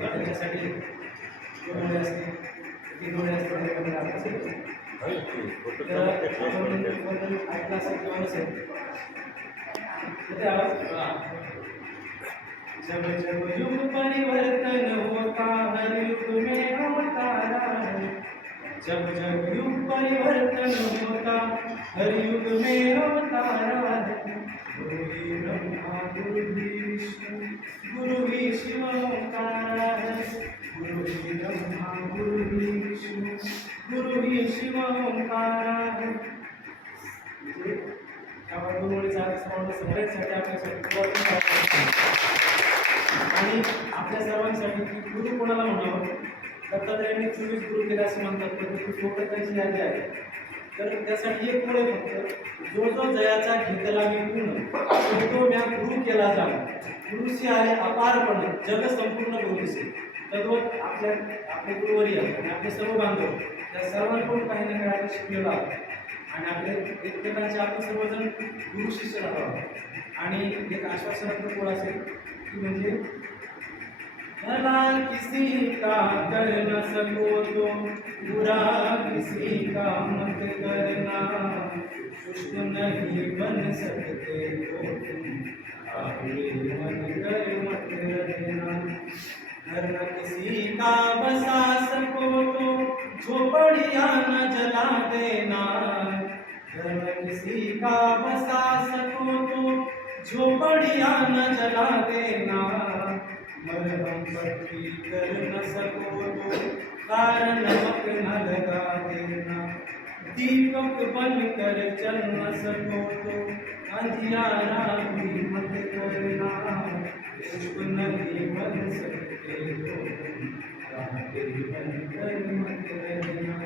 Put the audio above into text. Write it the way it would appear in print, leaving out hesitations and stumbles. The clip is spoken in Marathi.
त्याच्यासाठी 2 डोळे असते, 3 डोळे असते, त्याच्यामध्ये राहत असेल तर आपण बद्दल ऐकलं असेल किंवा नसेल तर आवाज जब जब युग परिवर्तन होता हर युग में अवतारा है जब जब युग परिवर्तन होता हर युग में अवतारा है गुरु ही ब्रह्मा गुरु ही विष्णु गुरु ही शिव अवतारा है गुरु ही ब्रह्मा गुरु ही विष्णु गुरु ही शिव अवतारा है गुरुमुळीचा सगळ्यांसाठी आपल्यासाठी आणि आपल्या सर्वांसाठी गुरु कोणाला म्हणावं दत्तात्रयांनी 24 गुरु केले असे म्हणतात परंतु सोबतची यादी आहे तर त्यासाठी एक मुळे फक्त जो जो जयाचा घेतला मी गुण तो म्या गुरु केला जावा गुरुशी आले अपारपण जग संपूर्ण गुरु दिसे तद्वत आपले गुरुवरी आणि आपले सर्व बांधव त्या सर्वांकडून काही ना काही आपण शिकलेलो आहोत आणि आपले एकमेकांचे आपण सर्वजण गुरु शिष्य आहोत आणि एक आश्वासनात्मक बोल असेल की म्हणजे भला किसी का कर न सको तो बुरा किसी का मत करना दुष्ट नहीं बन सकते तो तुम आगे मन कर मत रहना घर न किसी का बसा सको तो झोपड़ियां न जला देना घर न किसी का बसा सको तो झोपड़ियां न जला देना मरहम पट्टी कर न सको तो कार नमक न लगा देना दीपक बन कर चल न सको तो अंधियारा भी मत करना इश्क नहीं बन सकते हो राह बन कर मत रहना